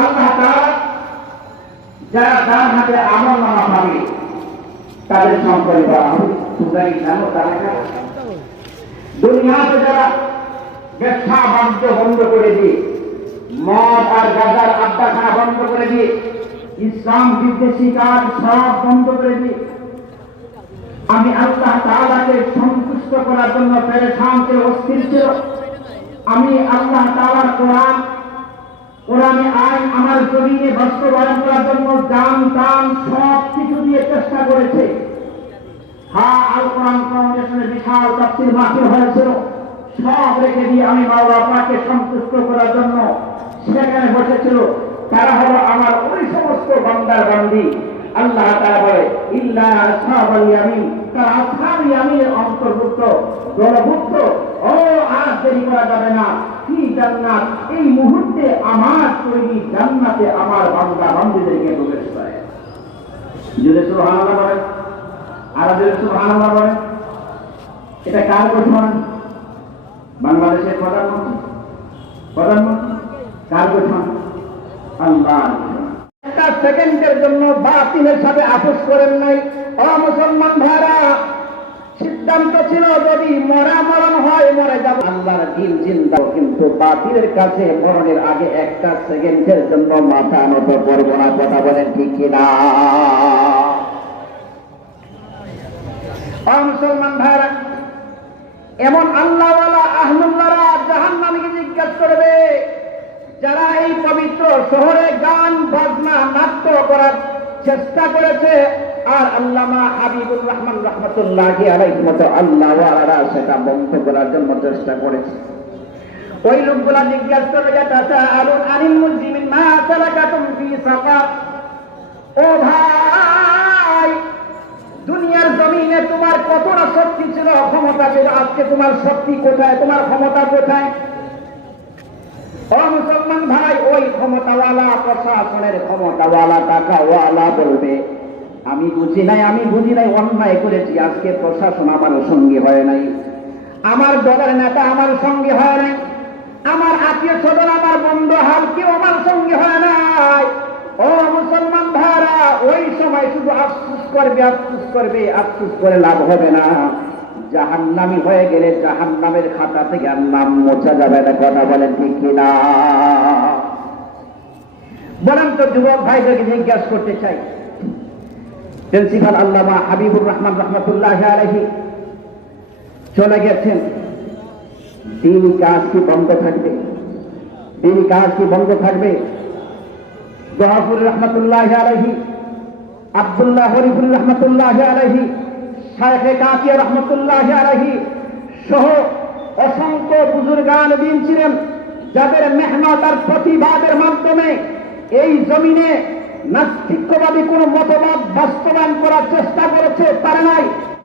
আল্লাহ তাআলা যারা তার হাতে আমলনামা পাবে তাদের সম্পর্কে বলা হবে তোমরা কি জানো তারা দুনিয়াতে যারা ব্যবসা বাণিজ্য বন্ধ করে দিয়ে মদ আর গাঁজার আড্ডাখানা বন্ধ করে দিয়ে ইসলাম বিদ্বেষী কাজ সব বন্ধ করে দিয়ে আমি আল্লাহ তাআলাকে সন্তুষ্ট করার জন্য পেরেশান ছিল, অস্থির ছিল। আমি আল্লাহ তাআলার কোরআনে আইন আমার জমিনে বাস্তবায়ন করার জন্য জান প্রাণ সব কিছু দিয়ে চেষ্টা করেছে। হ্যাঁ, আল কোরআন ফাউন্ডেশনের বিশাল তাফসীর মাহফিল হয়েছিল, সব রেখে দিয়ে আমি মাওলা পাককে সন্তুষ্ট করার জন্য সেখানে বসেছিল। তারা হলো আমার ওই সমস্ত বান্দার বান্দি। আল্লাহ তাআলা বলে ইল্লা আসহাবাল ইয়ামিন, তারা আসহাবুল ইয়ামিনের অন্তর্ভুক্ত দলভুক্ত। ও আর দেরি করা যাবে না, কি জান্নাত এই মুহূর্তে আমার তৈরি জান্নাতে আমার বান্দা বান্দীদেরকে প্রবেশ করে। জোরে সুবহানাল্লাহ বলেন, আর জোরে সুবহানাল্লাহ বলেন। এটা কার ঘোষণা? বাংলাদেশের প্রধানমন্ত্রী কার ঘোষণা? আল্লাহ। একটা সেকেন্ডের জন্য বাতিলের সাথে আপোষ করেন নাই। মুসলমান ভাইরা, সিদ্ধান্ত ছিল যদি মরণ হয় মরে যাব, আল্লাহর দিন জিন্দা, কিন্তু বাতিলের কাছে মরণের আগে একটা সেকেন্ডের জন্য মাথা নত করব না। কথা বলেন ঠিক কিনা? মুসলমান ভাইরা, এমন আল্লাহওয়ালা আহলুল্লাহরা জাহান্নামীকে জিজ্ঞাসা করবে যারা এই পবিত্র শহরে গান বাজনা নাট্য করার চেষ্টা করেছে, আর আল্লামা হাবিবুর রহমান রাহমাতুল্লাহি আলাইহির মতো আল্লাহওয়ালারা সেটা বন্ধ করার জন্য চেষ্টা করেছে। ওই লোকগুলা জিজ্ঞাসা করবে যে তাসাআলুন আনিল মুজরিমিন মা সালাকাতুম ফি সাকার। ও ভাই, দুনিয়ার জমিনে তোমার কতটা শক্তি ছিল, ক্ষমতা ছিল, আজকে তোমার শক্তি কোথায়, তোমার ক্ষমতা কোথায়? ও মুসলমান ভাই, ওই ক্ষমতাওয়ালা, প্রশাসনের ক্ষমতাওয়ালা, টাকাওয়ালা বলবে আমি বুঝি নাই, অন্যায় করেছি, আজকে প্রশাসন আমার সঙ্গে হয় নাই, আমার দলের নেতা আমার সঙ্গে হয় নাই, আমার আত্মীয় স্বজন, আমার বন্ধু হাল কেউ আমার সঙ্গে হয় নাই। ও মুসলমান ভাইরা, ওই সময় শুধু আফসোস করবে, আফসোস করে লাভ হবে না। জাহান্নামী হয়ে গেলে জাহান্নামের খাতা থেকে আর নাম মোছা যাবে না। কথা বলেন ঠিক কিনা? বলেন তো যুবক ভাইদেরকে জিজ্ঞাসা করতে চাই, প্রিন্সিপাল আল্লামা হাবিবুর রহমান রাহমাতুল্লাহি আলাইহি চলে গেছেন, দিন কাজ কি বন্ধ থাকবে? দিন কাজ কি বন্ধ থাকবে? গফুর রহমাতুল্লাহি আলাইহি, আব্দুল্লাহ হরিফুল রহমাতুল্লাহি আলাইহি, শায়েখে কাফিয়া রহমাতুল্লাহি আলাইহি সহ অসংখ্য বুজুর্গান দিন ছিলেন, যাদের মেহনত আর প্রতিবাদের মাধ্যমে এই জমিনে নাস্তিক্যবাদী কোন মতবাদ বাস্তবায়ন করার চেষ্টা করেছে, পারে নাই।